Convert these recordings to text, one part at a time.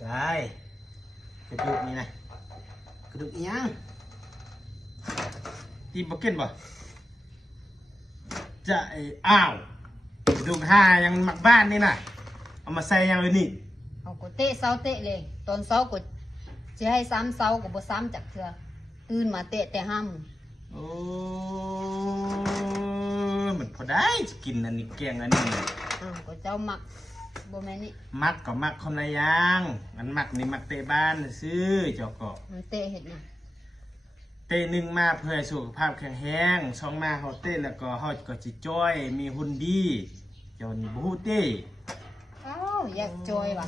ใช่กระดูกนี่นะกระดูกอีหยังตีบกินบ่จะอ้าวกระดูกห่ายังมักบ้านนี่น่ะเอามาใส่ยังเลยนี่เอาก็เตะเสาเตะเลยตอนเสาก็จะให้ซ้ำเสาก็บ่ซ้ำจากเถื่อตื่นมาเตะแต่ห้ามโอ้มันพอได้จะกินอันนี้แกงอันนี้ก็เจ้ามักบ่แม่นี่มักก็มักคนละอย่างอันมักนี่มักเตะบ้านซื้อเจ้าก็มันเตะเห็ดนะเตะหนึ่งมาเพื่อสุขภาพแข็งแรงสองมาเขาเตะแล้วก็เขาก็จิจ้อยมีหุ่นดีเจ้านี่บูเตะอยากจอยว่ะ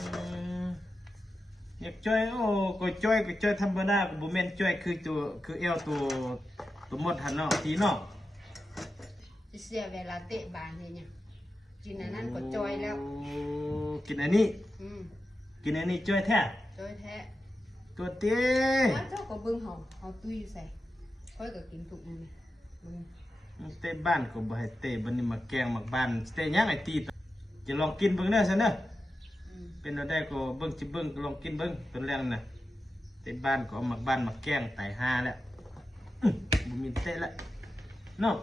อยากจ้อยโอ้ก็จ้อยธรรมดาก็บ่แม่นจ้อยคือตัวคือเอวตัวหมดหันเนาะทีเนาะเสียเวลาเตะบานเนี่ยกินอันนั้นก็จอยแล้วกินอันนี้กินอันนี้จ้อยแท้จอยแท้ตัวเต้เจ้าก็เบิ่งเฮาตุ้ยใส่ค่อยก็กินทุกมื้อเตะบ้านก็บ่ให้เตะบัดนี้มาแกงมาบ้านเตะยังไอ้ตีจะลองกินเบิ่งเด้อซั่นเด้อเป็นเอาได้ก็เบิ่งสิเบิ่งลองกินเบิ่งตอนแรกน่ะเตะบ้านก็เอามาบ้านมาแกงตายห่าแล้วบ่มีเตะละเนาะ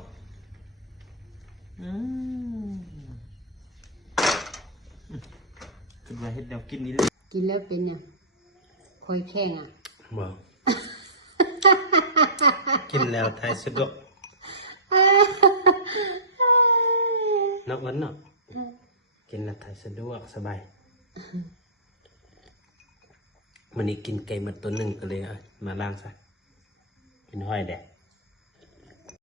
คือว่าเฮ็ดแนวกินนี่เลยกินแล้วเป็นเนี่ยคอยแข้งบ่กินแล้วทายสะดวกนักวันเนาะกินแล้วทายสะดวกสบายวันนี้กินไก่มาตัวหนึ่งก็เลยมาล้างซะกินห้อยแดด